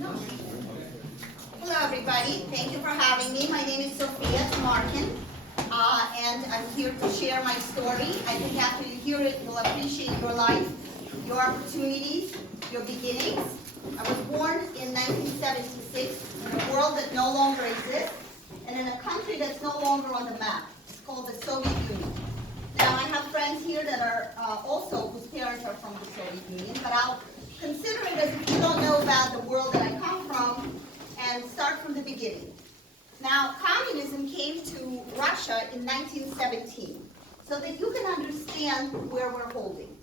Hello, everybody. Thank you for having me. My name is Sophia Tamarkin, and I'm here to share my story. I think after you hear it, you'll appreciate your life, your opportunities, your beginnings. I was born in 1976 in a world that no longer exists, and in a country that's no longer on the map. It's called the Soviet Union. Now, I have friends here that are also, whose parents are from the Soviet Union, but I'll consider it as if you don't know about the world that I come from, and start from the beginning. Now, communism came to Russia in 1917, so that you can understand where we're holding.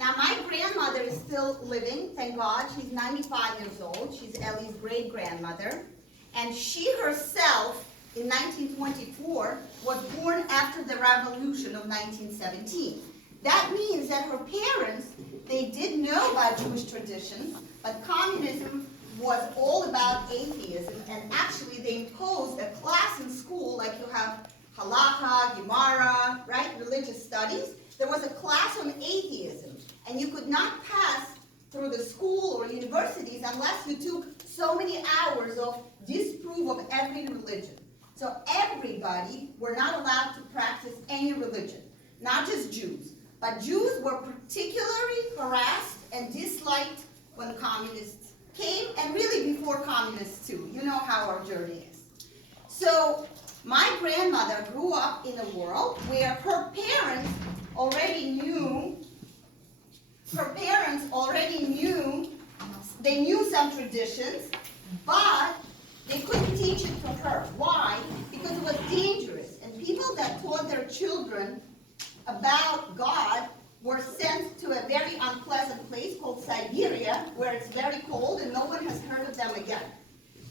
Now, my grandmother is still living, thank God. She's 95 years old. She's Ellie's great-grandmother. And she herself, in 1924, was born after the revolution of 1917. That means that her parents, they did know about Jewish tradition, but communism was all about atheism, and actually they imposed a class in school, like you have Halakha, Gemara, right, religious studies. There was a class on atheism, and you could not pass through the school or universities unless you took so many hours of disproof of every religion. So everybody were not allowed to practice any religion, not just Jews. But Jews were particularly harassed and disliked when communists came, and really before communists too. You know how our journey is. So my grandmother grew up in a world where her parents already knew, they knew some traditions, but they couldn't teach it to her. Why? Because it was dangerous. And people that taught their children about God were sent to a very unpleasant place called Siberia, where it's very cold and no one has heard of them again.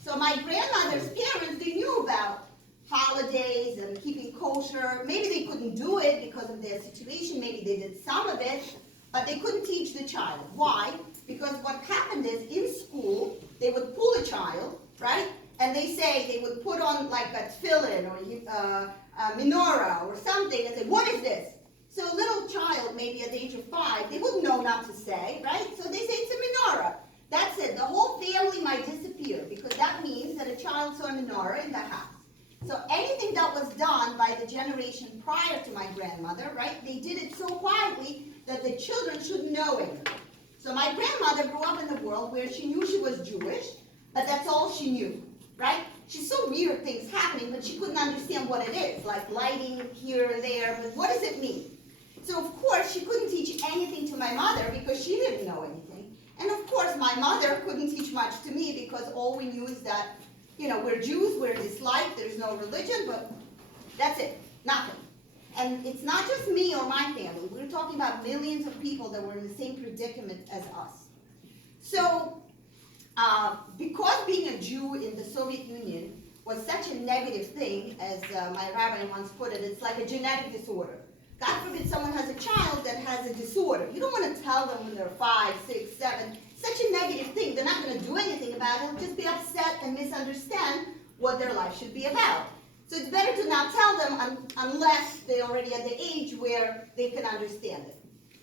So my grandmother's parents, they knew about holidays and keeping kosher. Maybe they couldn't do it because of their situation. Maybe they did some of it, but they couldn't teach the child. Why? Because what happened is, in school, they would pull a child, right? And they would put on like a tefillin or a menorah or something and say, what is this? So a little child, maybe at the age of 5, they wouldn't know not to say, right? So they say it's a menorah. That's it. The whole family might disappear, because that means that a child saw a menorah in the house. So anything that was done by the generation prior to my grandmother, right, they did it so quietly that the children shouldn't know it. So my grandmother grew up in a world where she knew she was Jewish, but that's all she knew, right? She saw weird things happening, but she couldn't understand what it is, like lighting here or there, but what does it mean? So of course, she couldn't teach anything to my mother because she didn't know anything. And of course, my mother couldn't teach much to me because all we knew is that, you know, we're Jews, we're disliked, there's no religion, but that's it, nothing. And it's not just me or my family. We're talking about millions of people that were in the same predicament as us. So, because being a Jew in the Soviet Union was such a negative thing, as my rabbi once put it, it's like a genetic disorder. God forbid someone has a child that has a disorder. You don't want to tell them when they're 5, 6, 7. Such a negative thing. They're not going to do anything about it. They'll just be upset and misunderstand what their life should be about. So it's better to not tell them unless they're already at the age where they can understand it.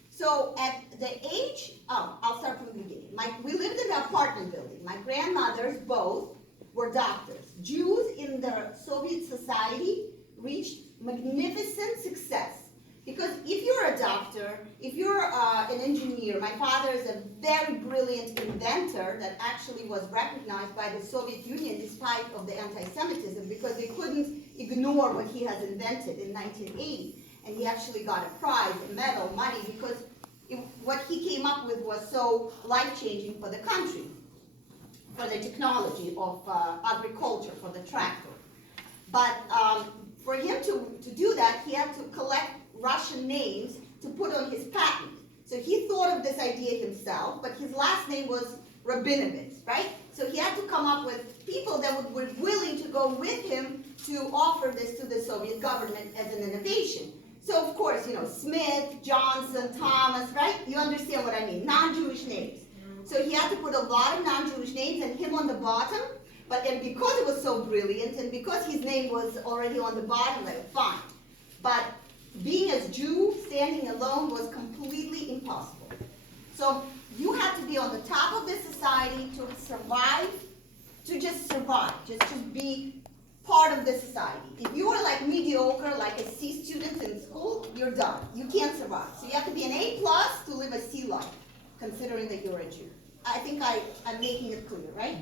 So at the age, I'll start from the beginning. We lived in an apartment building. My grandmothers both were doctors. Jews in the Soviet society reached magnificent success. Because if you're a doctor, if you're an engineer, my father is a very brilliant inventor that actually was recognized by the Soviet Union despite of the anti-Semitism, because they couldn't ignore what he has invented in 1980. And he actually got a prize, a medal, money, because what he came up with was so life-changing for the country, for the technology of agriculture, for the tractor. But for him to do that, he had to collect Russian names to put on his patent. So he thought of this idea himself, but his last name was Rabinovich, right? So he had to come up with people that were willing to go with him to offer this to the Soviet government as an innovation. So of course, you know, Smith, Johnson, Thomas, right? You understand what I mean, non-Jewish names. So he had to put a lot of non-Jewish names and him on the bottom, and because it was so brilliant and because his name was already on the bottom, like, fine. But being as Jew, standing alone, was completely impossible. So you had to be on the top of the society to survive survive, just be part of the society. If you are like mediocre, like a C student in school, you're done. You can't survive. So you have to be an A plus to live a C life, considering that you're a Jew. I think I'm making it clear, right?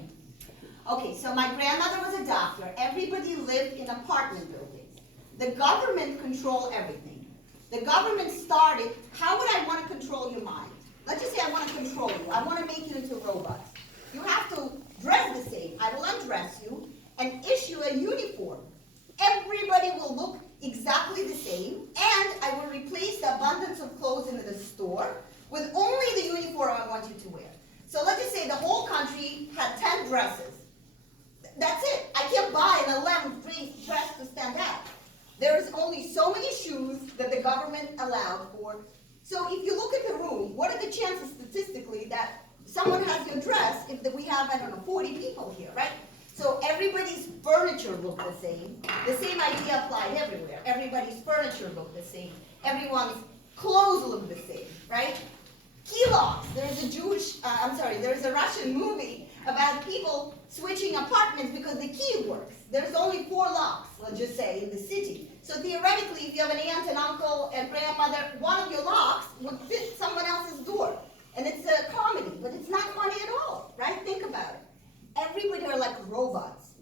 Okay, so my grandmother was a doctor. Everybody lived in apartment buildings. The government controlled everything. The government started, how would I want to control your mind? Let's just say I want to control you. I want to make you into robots. You have to dress the same. I will undress you and issue a uniform. Everybody will look exactly the same, and I will replace the abundance of clothes in the store with only the uniform I want you to wear. So let's just say the whole country had 10 dresses. That's it. I can't buy an 11th dress to stand out. There's only so many shoes that the government allowed for. So if you look at the room, what are the chances statistically that someone has your dress if we have, I don't know, 40 people here, right? So everybody's furniture looked the same. The same idea applied everywhere. Everybody's furniture looked the same. Everyone's clothes looked the same, right? Key locks. There's a Russian movie about people switching apartments because the key works. There's only 4 locks, let's just say, in the city. So theoretically, if you have an aunt, an uncle, and grandmother, one of your locks would fit someone else's door. And it's a comedy, but it's not funny at all, right? Think about it. Everybody are like robots.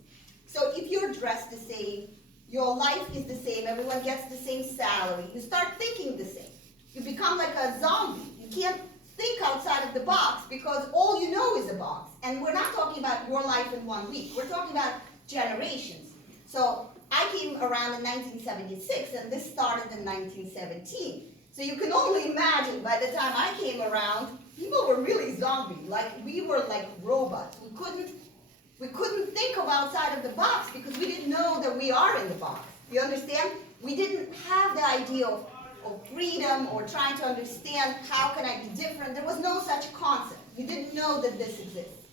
So if you're dressed the same, your life is the same, everyone gets the same salary, you start thinking the same. You become like a zombie. You can't think outside of the box because all you know is a box. And we're not talking about your life in 1 week. We're talking about generations. So I came around in 1976, and this started in 1917. So you can only imagine by the time I came around, people were really zombies. Like, we were like robots. We couldn't think of outside of the box because we didn't know that we are in the box. You understand? We didn't have the idea of freedom or trying to understand how can I be different. There was no such concept. You didn't know that this exists.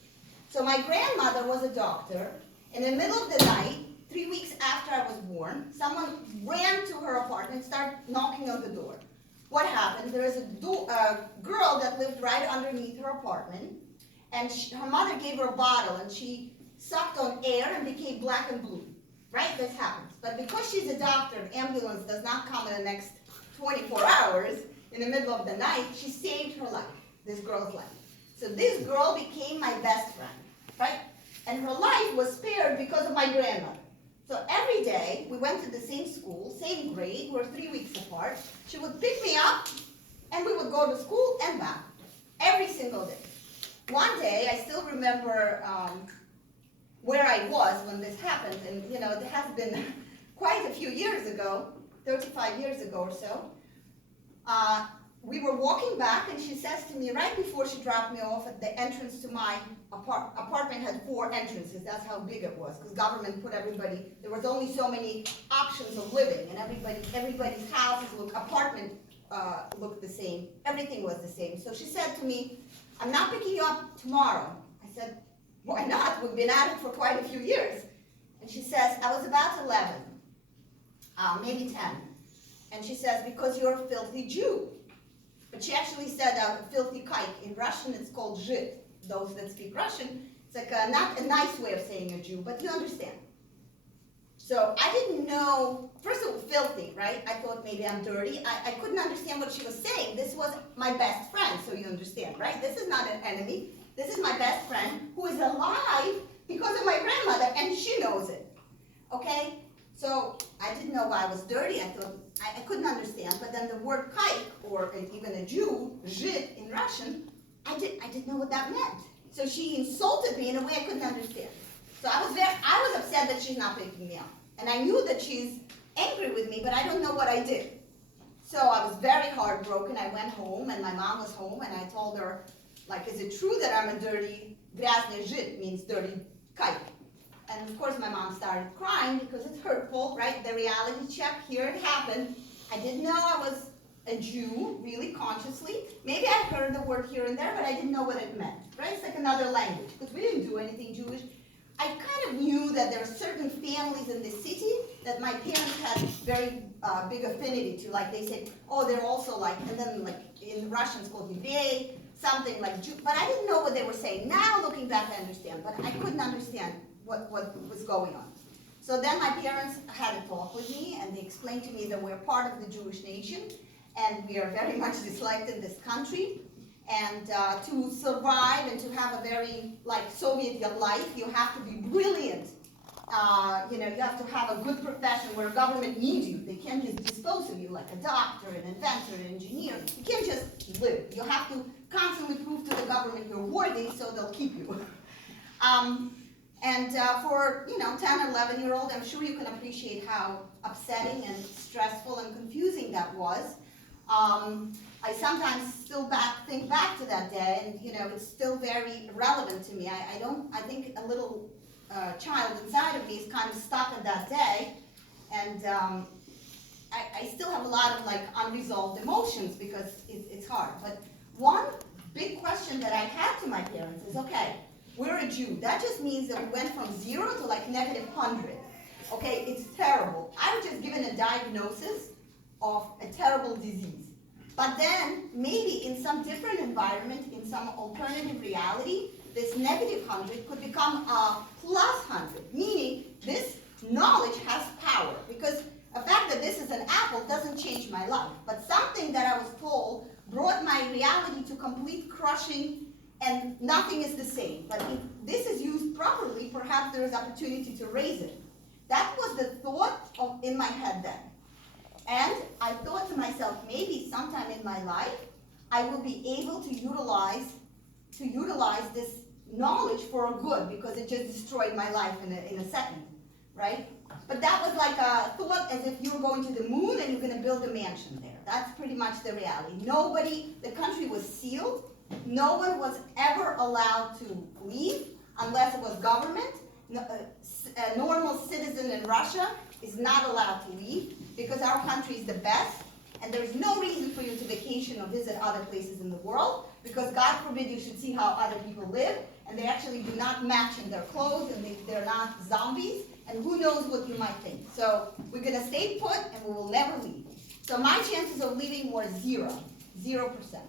So my grandmother was a doctor. In the middle of the night, 3 weeks after I was born, someone ran to her apartment and started knocking on the door. What happened? There was a girl that lived right underneath her apartment, and her mother gave her a bottle, and she sucked on air and became black and blue. Right? This happens. But because she's a doctor, an ambulance does not come in the next 24 hours, in the middle of the night, she saved her life, this girl's life. So this girl became my best friend, right? And her life was spared because of my grandmother. So every day, we went to the same school, same grade, we're 3 weeks apart. She would pick me up, and we would go to school and back, every single day. One day, I still remember where I was when this happened, and it has been quite a few years ago, 35 years ago or so. We were walking back, and she says to me, right before she dropped me off at the entrance to my apartment had 4 entrances. That's how big it was, because government put everybody, there was only so many options of living, and everybody's houses looked the same. Everything was the same. So she said to me, I'm not picking you up tomorrow. I said, why not? We've been at it for quite a few years. And she says, I was about 11, maybe 10. And she says, because you're a filthy Jew. But she actually said filthy kike. In Russian, it's called zhid. Those that speak Russian, it's like not a nice way of saying a Jew, but you understand. So I didn't know, first of all, filthy, right? I thought maybe I'm dirty. I couldn't understand what she was saying. This was my best friend, so you understand, right? This is not an enemy. This is my best friend who is alive because of my grandmother, and she knows it, okay? So I didn't know why I was dirty. I thought, I couldn't understand. But then the word kike, or even a Jew, zhid in Russian, I didn't know what that meant. So she insulted me in a way I couldn't understand. So I was upset that she's not picking me up. And I knew that she's angry with me, but I don't know what I did. So I was very heartbroken. I went home, and my mom was home, and I told her, like, is it true that I'm a dirty, grazny zhid, means dirty kike? And of course my mom started crying because it's hurtful, right? The reality check, here it happened. I didn't know I was a Jew, really consciously. Maybe I heard the word here and there, but I didn't know what it meant, right? It's like another language, because we didn't do anything Jewish. I kind of knew that there are certain families in the city that my parents had very big affinity to. Like they said, oh, they're also like, and then like in Russian it's called Yevrei. something like, but I didn't know what they were saying. Now looking back, I understand, but I couldn't understand what was going on. So then my parents had a talk with me, and they explained to me that we're part of the Jewish nation, and we are very much disliked in this country. And to survive and to have a very like Soviet life, you have to be brilliant. You have to have a good profession where government needs you. They can't just dispose of you like a doctor, an inventor, an engineer. You can't just live. You have to constantly prove to the government you're worthy, so they'll keep you. For 10, 11-year-old, I'm sure you can appreciate how upsetting and stressful and confusing that was. I sometimes still think back to that day, and it's still very relevant to me. I think a little child inside of me is kind of stuck in that day, and I still have a lot of like unresolved emotions because it's hard. But one big question that I had to my parents is, okay, we're a Jew. That just means that we went from 0 to like -100. Okay, it's terrible. I was just given a diagnosis of a terrible disease. But then, maybe in some different environment, in some alternative reality, this -100 could become a +100, meaning this knowledge has power. Because the fact that this is an apple doesn't change my life. But something that I was told brought my reality to complete crushing, and nothing is the same. But if this is used properly, perhaps there is opportunity to raise it. That was the thought in my head then. And I thought to myself, maybe sometime in my life, I will be able to utilize this knowledge for a good, because it just destroyed my life in a second, right? But that was like a thought as if you were going to the moon and you're going to build a mansion there. That's pretty much the reality. The country was sealed. No one was ever allowed to leave unless it was government. A normal citizen in Russia is not allowed to leave because our country is the best, and there's no reason for you to vacation or visit other places in the world, because God forbid you should see how other people live, and they actually do not match in their clothes, and they're not zombies, and who knows what you might think. So we're going to stay put, and we will never leave. So my chances of leaving were 0%.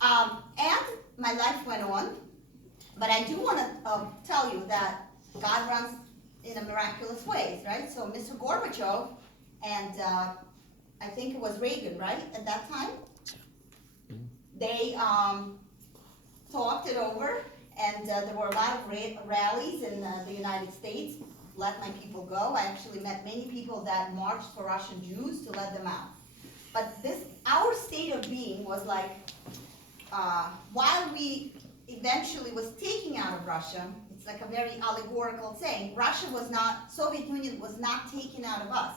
And my life went on, but I do want to tell you that God runs in a miraculous ways, right? So Mr. Gorbachev and I think it was Reagan, right, at that time, they talked it over, and there were a lot of rallies in the United States. Let my people go. I actually met many people that marched for Russian Jews to let them out. But our state of being was like, while we eventually was taking out of Russia, it's like a very allegorical saying, Soviet Union was not taken out of us.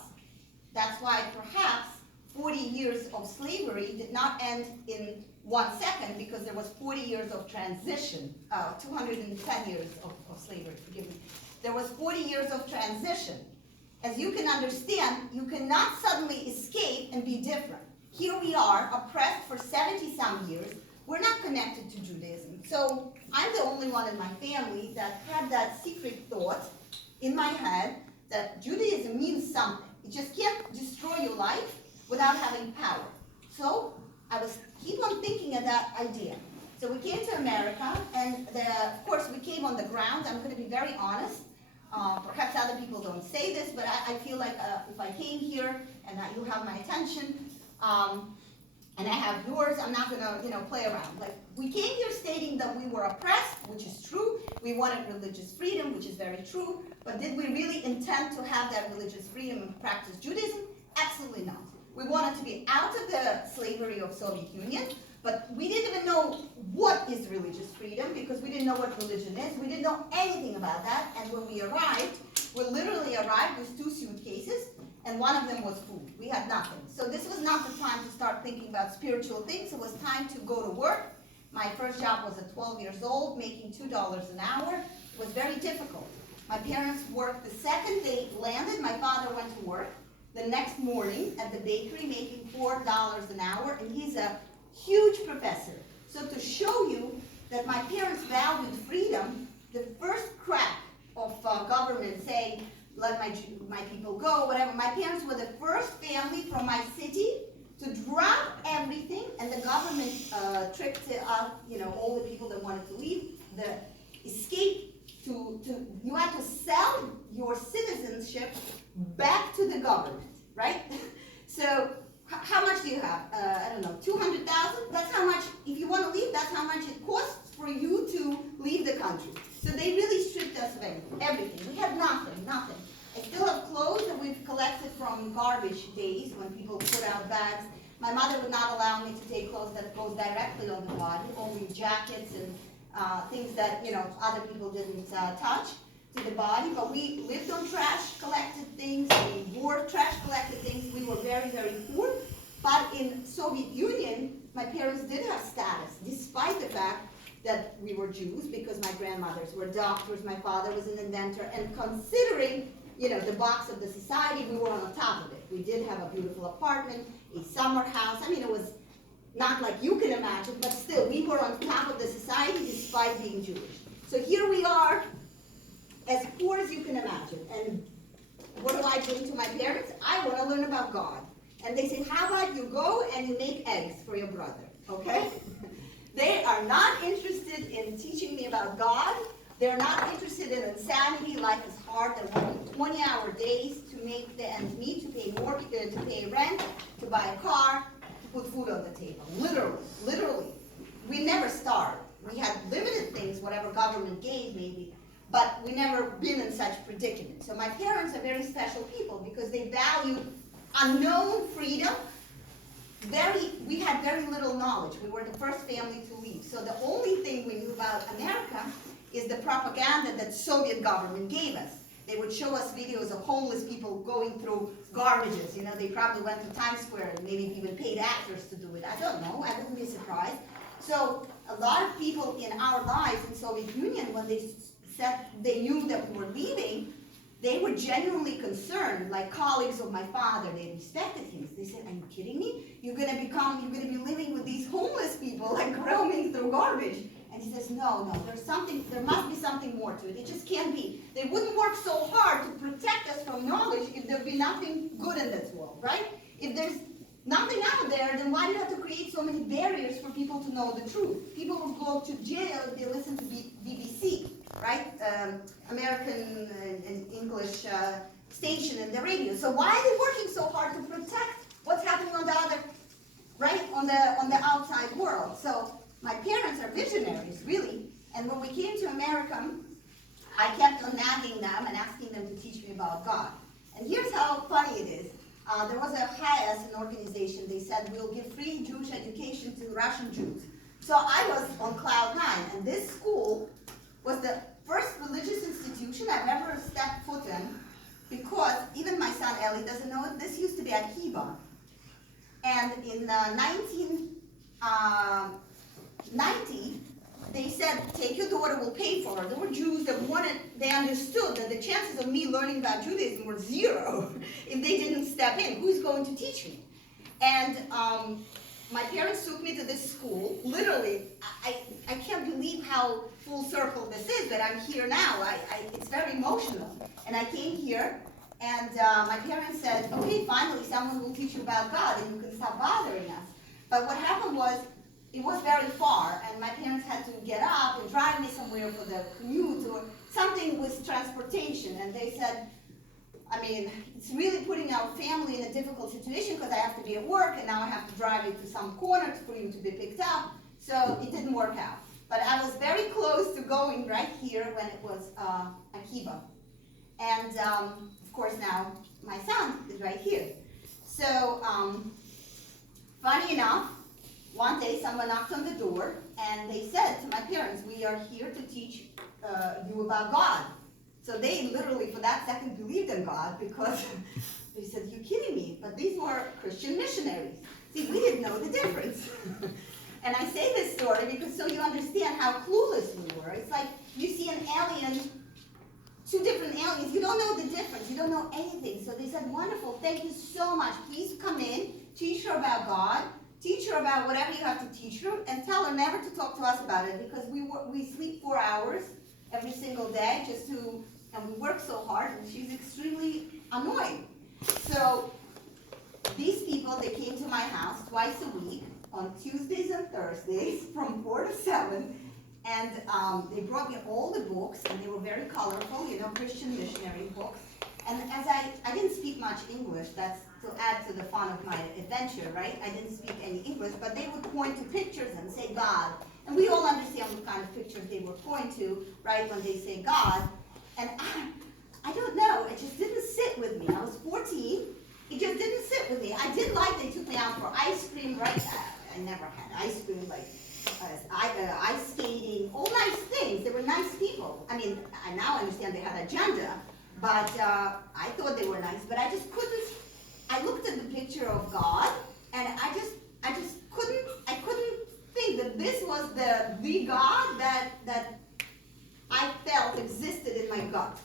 That's why perhaps 40 years of slavery did not end in 1 second, because there was 40 years of transition, 210 years of slavery, forgive me. There was 40 years of transition. As you can understand, you cannot suddenly escape and be different. Here we are, oppressed for 70-some years. We're not connected to Judaism. So I'm the only one in my family that had that secret thought in my head that Judaism means something. You just can't destroy your life without having power. So I was keep on thinking of that idea. So we came to America, and of course we came on the ground. I'm going to be very honest. Perhaps other people don't say this, but I feel like if I came here and you have my attention, and I have yours, I'm not going to play around. Like, we came here stating that we were oppressed, which is true. We wanted religious freedom, which is very true. But did we really intend to have that religious freedom and practice Judaism? Absolutely not. We wanted to be out of the slavery of Soviet Union, but we didn't even know what is religious freedom, because we didn't know what religion is. We didn't know anything about that. And when we literally arrived with 2 suitcases, and one of them was food. We had nothing. So this was not the time to start thinking about spiritual things. It was time to go to work. My first job was at 12 years old, making $2 an hour. It was very difficult. My parents worked the second they landed. My father went to work the next morning at the bakery, making $4 an hour, and he's a huge professor. So to show you that my parents valued freedom, the first crack of government saying, let my people go, whatever. My parents were the first family from my city to drop everything, and the government tricked all the people that wanted to leave, the escape you had to sell your citizenship back to the government, right? So how much do you have? I don't know, 200,000? That's how much, if you want to leave, that's how much it costs for you to leave the country. So they really stripped us of everything. We had nothing. I still have clothes that we've collected from garbage days when people put out bags. My mother would not allow me to take clothes that goes directly on the body, only jackets and things that other people didn't touch to the body. But we lived on trash collected things. We wore trash collected things. We were very, very poor. But in Soviet Union, my parents did have status, despite the fact that we were Jews, because my grandmothers were doctors, my father was an inventor, and considering the box of the society, we were on top of it. We did have a beautiful apartment, a summer house. I mean, it was not like you can imagine, but still, we were on top of the society despite being Jewish. So here we are, as poor as you can imagine. And what do I bring to my parents? I want to learn about God. And they say, how about you go and you make eggs for your brother, okay? They are not interested in teaching me about God. They're not interested in insanity. Life is hard. They're working 20-hour days to make the ends meet, to pay mortgage, to pay rent, to buy a car, to put food on the table. Literally. We never starved. We had limited things, whatever government gave maybe, but we never been in such predicament. So my parents are very special people because they value unknown freedom. We had very little knowledge. We were the first family to leave. So the only thing we knew about America is the propaganda that Soviet government gave us. They would show us videos of homeless people going through garbages. They probably went to Times Square and maybe even paid actors to do it. I don't know. I wouldn't be surprised. So a lot of people in our lives in Soviet Union, when they said they knew that we were leaving, they were genuinely concerned, like colleagues of my father. They respected him. They said, are you kidding me? You're going to be living with these homeless people, like roaming through garbage. And he says, no, there must be something more to it. It just can't be. They wouldn't work so hard to protect us from knowledge if there'd be nothing good in this world, right? If there's nothing out there, then why do you have to create so many barriers for people to know the truth? People would go to jail if they listen to BBC, right? American and English station in the radio. So why are they working so hard to protect what's happening on the other, right? On the outside world. So my parents are visionaries, really. And when we came to America, I kept on nagging them and asking them to teach me about God. And here's how funny it is. There was a Hayas, an organization. They said, we'll give free Jewish education to Russian Jews. So I was on cloud nine, and this school was the first religious institution I've ever stepped foot in, because even my son Eli doesn't know it. This used to be at Hebron. And in 1990, they said, take your daughter, we'll pay for her. There were Jews that they understood that the chances of me learning about Judaism were zero if they didn't step in. Who's going to teach me? And my parents took me to this school. Literally, I can't believe how full circle this is, that I'm here now. It's very emotional. And I came here, and my parents said, okay, finally someone will teach you about God, and you can stop bothering us. But what happened was, it was very far, and my parents had to get up and drive me somewhere for the commute, or something with transportation. And they said, I mean, it's really putting our family in a difficult situation because I have to be at work, and now I have to drive you to some corner for you to be picked up. So it didn't work out. But I was very close to going right here when it was Akiva. And of course now my son is right here. So funny enough, one day someone knocked on the door and they said to my parents, we are here to teach you about God. So they literally for that second believed in God, because they said, you're kidding me, but these were Christian missionaries. See, we didn't know the difference. And I say this story because so you understand how clueless we were. It's like you see an alien, two different aliens, you don't know the difference, you don't know anything. So they said, wonderful, thank you so much. Please come in, teach her about God, teach her about whatever you have to teach her, and tell her never to talk to us about it, because we sleep 4 hours every single day and we work so hard, and she's extremely annoying. So these people, they came to my house twice a week, on Tuesdays and Thursdays, from 4 to 7, and they brought me all the books, and they were very colorful, Christian missionary books. And as I didn't speak much English, that's to add to the fun of my adventure, right? I didn't speak any English, but they would point to pictures and say God. And we all understand what kind of pictures they would point to, right, when they say God. And I don't know, it just didn't sit with me. I was 14, it just didn't sit with me. I did like they took me out for ice cream, right? I never had ice cream, like ice skating, all nice things. They were nice people. I mean, I now understand they had agenda, but I thought they were nice, but I just couldn't. I looked at the picture of God, and I just couldn't think that this was the God that I felt existed in my gut.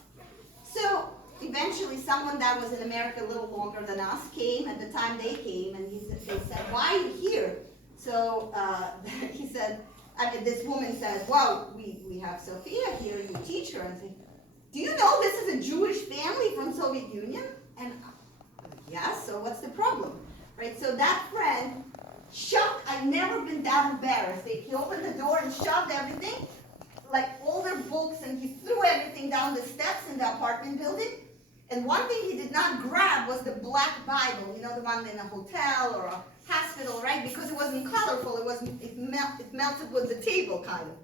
So eventually someone that was in America a little longer than us came at the time they came, and they said, why are you here? So he said, this woman said, well, we have Sophia here, you teach her. And I said, do you know this is a Jewish family from Soviet Union? And yes, so what's the problem? Right, so that friend shoved, I've never been that embarrassed. He opened the door and shoved everything, like all their books, and he threw everything down the steps in the apartment building. And one thing he did not grab was the black Bible, the one in a hotel or a hospital, right? Because it wasn't colorful, it melted with the table, kind of.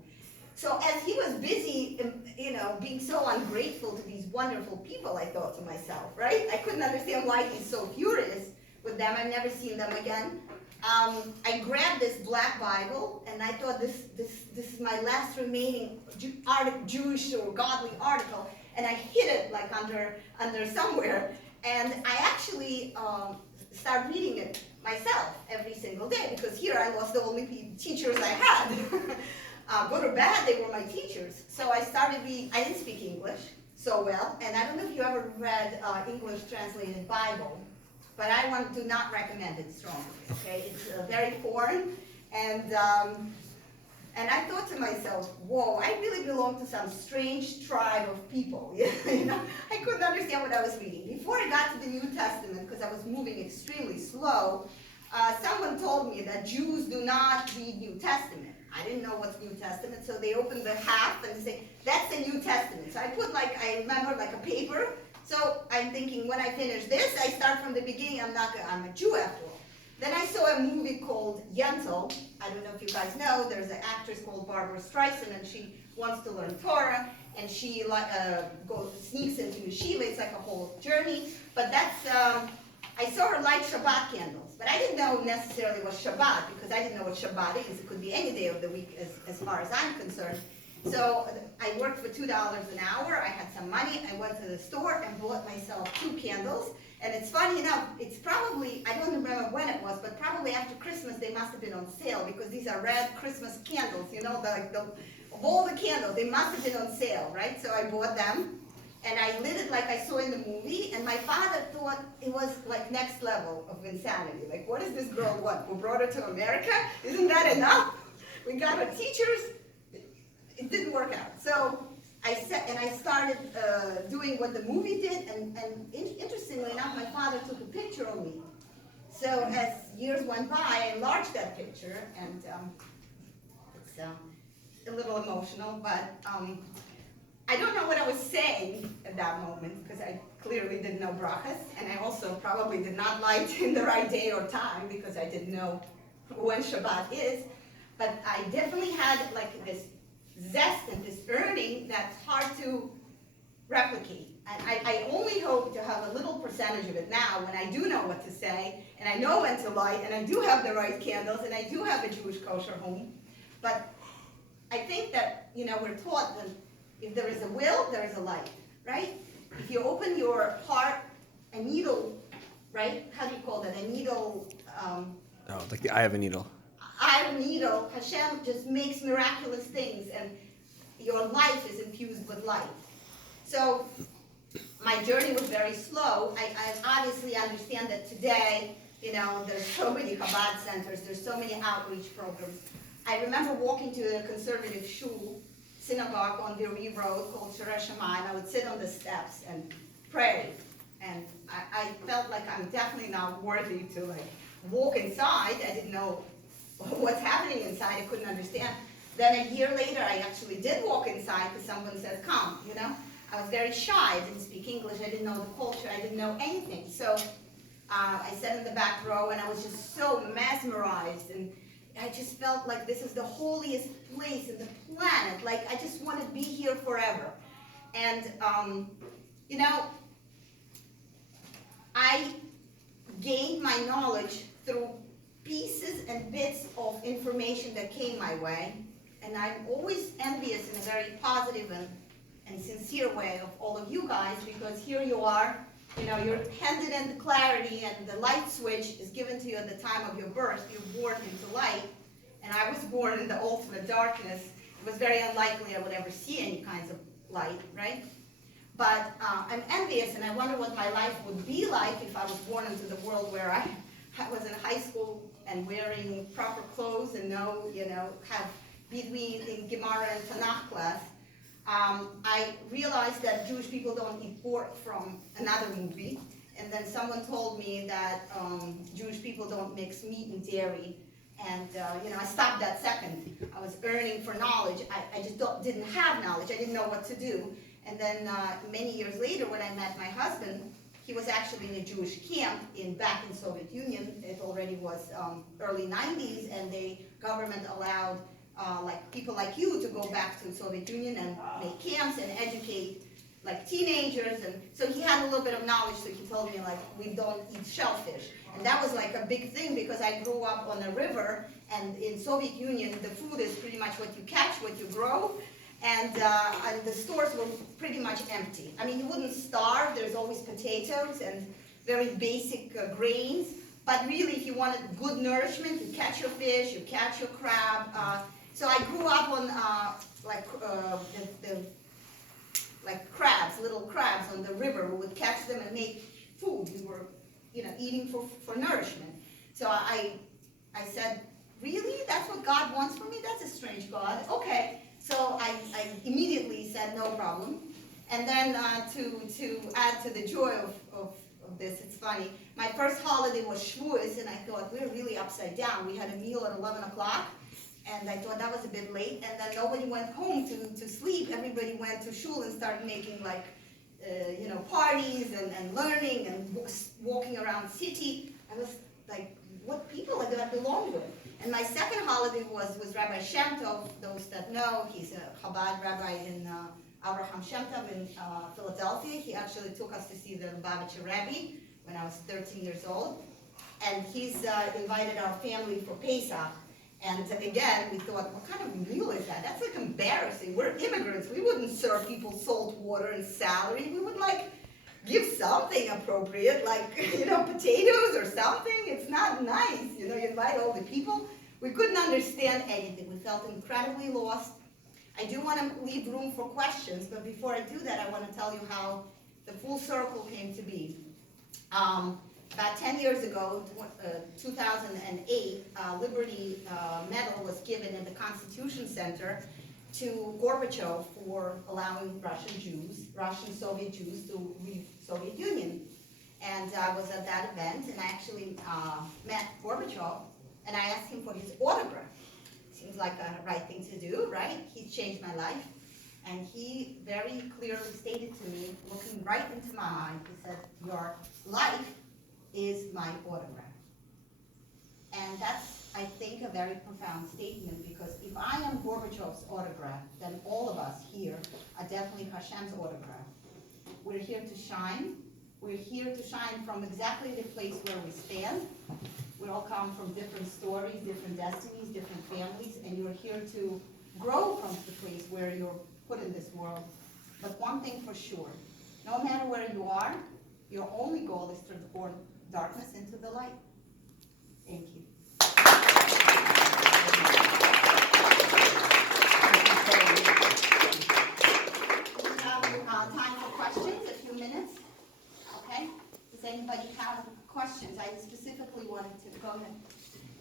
So as he was busy, being so ungrateful to these wonderful people, I thought to myself, right? I couldn't understand why he's so furious with them. I've never seen them again. I grabbed this black Bible, and I thought this is my last remaining Jewish or godly article, and I hid it like under somewhere, and I actually started reading it myself every single day, because here I lost the only teachers I had. Good or bad, they were my teachers. So I started reading. I didn't speak English so well, and I don't know if you ever read English translated Bible, but I do not recommend it strongly. Okay, it's very foreign, and I thought to myself, whoa, I really belong to some strange tribe of people. I couldn't understand what I was reading. Before I got to the New Testament, because I was moving extremely slow, someone told me that Jews do not read New Testament. I didn't know what's New Testament, so they opened the half and say, that's the New Testament. So I put I remember a paper. So I'm thinking, when I finish this, I start from the beginning. I'm a Jew after all. Then I saw a movie called Yentl. I don't know if you guys know, there's an actress called Barbara Streisand, and she wants to learn Torah, and she sneaks into yeshiva. It's like a whole journey. But I saw her light Shabbat candles, but I didn't know necessarily what Shabbat, because I didn't know what Shabbat is. It could be any day of the week as far as I'm concerned. So I worked for $2 an hour. I had some money. I went to the store and bought myself 2 candles. And it's funny enough, it's probably, I don't remember when it was, but probably after Christmas they must have been on sale, because these are red Christmas candles, of all the candles, they must have been on sale, right? So I bought them, and I lit it like I saw in the movie, and my father thought it was next level of insanity. What does this girl want? We brought her to America? Isn't that enough? We got her teachers. It didn't work out. So I started doing what the movie did, and interestingly enough, my father took a picture of me. So as years went by, I enlarged that picture, and it's a little emotional, but I don't know what I was saying at that moment, because I clearly didn't know brachas, and I also probably did not light in the right day or time, because I didn't know when Shabbat is. But I definitely had this zest and this yearning that's hard to replicate. And I only hope to have a little percentage of it now, when I do know what to say, and I know when to light, and I do have the right candles, and I do have a Jewish kosher home. But I think that, we're taught that if there is a will, there is a light, right? If you open your heart, a needle, right? How do you call that? A needle. Like the eye of a needle. Eye of a needle. Hashem just makes miraculous things, and your life is infused with light. So my journey was very slow. I obviously understand that today, there's so many Chabad centers, there's so many outreach programs. I remember walking to a conservative shul, synagogue on the Reeve Road called Shorei Shamayim. I would sit on the steps and pray. And I felt like I'm definitely not worthy to like walk inside. I didn't know what's happening inside, I couldn't understand. Then a year later, I actually did walk inside because someone said, come, you know. I was very shy, I didn't speak English, I didn't know the culture, I didn't know anything. So I sat in the back row and I was just so mesmerized, and I just felt like this is the holiest place in the planet. Like I just want to be here forever. And you know, I gained my knowledge through pieces and bits of information that came my way. And I'm always envious in a very positive and sincere way of all of you guys, because here you are, you know, you're handed in the clarity, and the light switch is given to you at the time of your birth. You're born into light, and I was born in the ultimate darkness. It was very unlikely I would ever see any kinds of light, right? But I'm envious, and I wonder what my life would be like if I was born into the world where I was in high school and wearing proper clothes and have between in Gemara and Tanakh class. I realized that Jewish people don't eat pork from another movie, and then someone told me that Jewish people don't mix meat and dairy, and I stopped that second. I was yearning for knowledge. I just didn't have knowledge. I didn't know what to do. And then many years later, when I met my husband, he was actually in a Jewish camp back in Soviet Union. It already was early 90s, and the government allowed people like you to go back to Soviet Union and make camps and educate like teenagers. And so he had a little bit of knowledge, so he told me like, we don't eat shellfish. And that was like a big thing, because I grew up on a river, and in Soviet Union, the food is pretty much what you catch, what you grow. And the stores were pretty much empty. I mean, you wouldn't starve. There's always potatoes and very basic grains. But really, if you wanted good nourishment, you catch your fish, you catch your crab. So I grew up on like crabs, little crabs on the river. We would catch them and make food. We were, eating for nourishment. So I said, really? That's what God wants for me? That's a strange God. Okay. So I immediately said no problem. And then to add to the joy of this, it's funny. My first holiday was Shavuos, and I thought, we're really upside down. We had a meal at 11 o'clock, and I thought that was a bit late. And then nobody went home to sleep. Everybody went to shul and started making parties and learning and walking around the city. I was like, what people do I belong with? And my second holiday was Rabbi Shem Tov. Those that know, he's a Chabad rabbi in Avraham Shem Tov in Philadelphia. He actually took us to see the Lubavitcher Rebbe when I was 13 years old. And he's invited our family for Pesach. And again, we thought, what kind of meal is that? That's like embarrassing. We're immigrants. We wouldn't serve people salt water and salary. We would give something appropriate, potatoes or something. It's not nice, you invite all the people. We couldn't understand anything. We felt incredibly lost. I do want to leave room for questions, but before I do that, I want to tell you how the full circle came to be. About 10 years ago, 2008, Liberty Medal was given in the Constitution Center to Gorbachev for allowing Russian Soviet Jews to leave Soviet Union. And I was at that event, and I actually met Gorbachev, and I asked him for his autograph. Seems like a right thing to do, right? He changed my life. And he very clearly stated to me, looking right into my mind, he said, your life is my autograph. And that's, I think, a very profound statement, because if I am Gorbachev's autograph, then all of us here are definitely Hashem's autograph. We're here to shine. We're here to shine from exactly the place where we stand. We all come from different stories, different destinies, different families, and you're here to grow from the place where you're put in this world. But one thing for sure, no matter where you are, your only goal is to turn darkness into the light. Thank you. We have time for questions, a few minutes. Okay? Does anybody have questions? I specifically wanted to go ahead.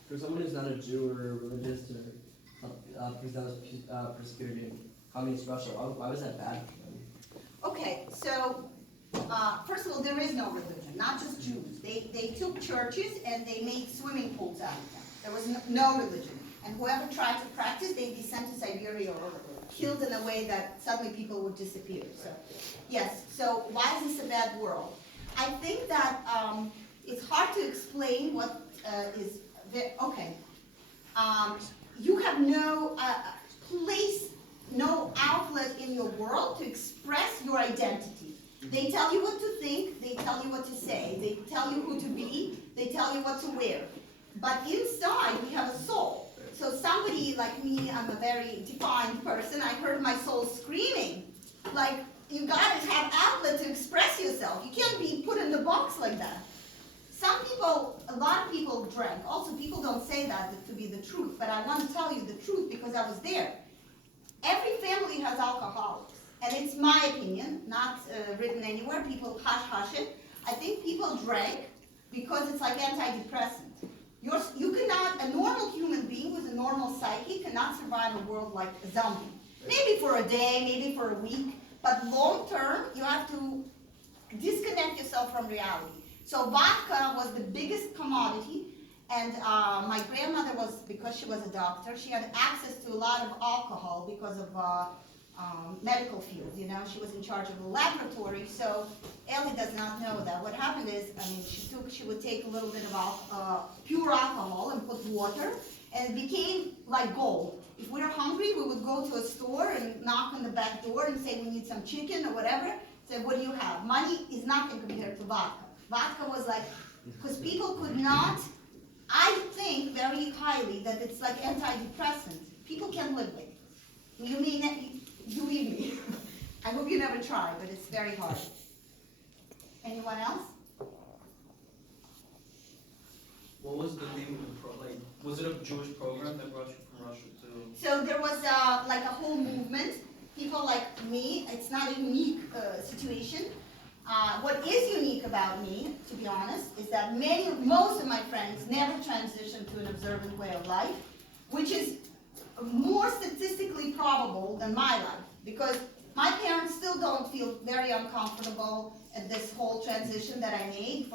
For someone who's not a Jew or religious, or because that was persecuted in communist Russia, why was that bad for them? Okay, so first of all, there is no religion, not just Jews. They took churches and they made swimming pools out of them. There was no religion. And whoever tried to practice, they'd be sent to Siberia or killed in a way that suddenly people would disappear. So, yes, so why is this a bad world? I think that it's hard to explain what is, okay. You have no place, no outlet in your world to express your identity. They tell you what to think, they tell you what to say, they tell you who to be, they tell you what to wear. But inside, we have a soul. So somebody like me, I'm a very defined person, I heard my soul screaming, like, you gotta have outlet to express yourself. You can't be put in the box like that. Some people, a lot of people drank. Also, people don't say that to be the truth, but I want to tell you the truth because I was there. Every family has alcoholics, and it's my opinion, not written anywhere. People hush it. I think people drank because it's like antidepressant. You cannot, a normal human being with a normal psyche cannot survive a world like a zombie. Maybe for a day, maybe for a week, but long term, you have to disconnect yourself from reality. So vodka was the biggest commodity, and my grandmother was, because she was a doctor, she had access to a lot of alcohol because of medical field, you know, she was in charge of the laboratory, so Ellie does not know that. What happened is, I mean, she would take a little bit of pure alcohol and put water, and it became like gold. If we were hungry, we would go to a store and knock on the back door and say we need some chicken or whatever. Say, what do you have? Money is nothing compared to vodka. Vodka was like, because people could not, I think very highly that it's like antidepressant. People can live with it. You mean that, believe me. I hope you never try, but it's very hard. Anyone else? What was the name of the like? Was it a Jewish program that brought you from Russia to? So there was like a whole movement. People like me, it's not a unique situation. What is unique about me, to be honest, is that most of my friends never transitioned to an observant way of life, which is more statistically probable than my life, because my parents still don't feel very uncomfortable at this whole transition that I made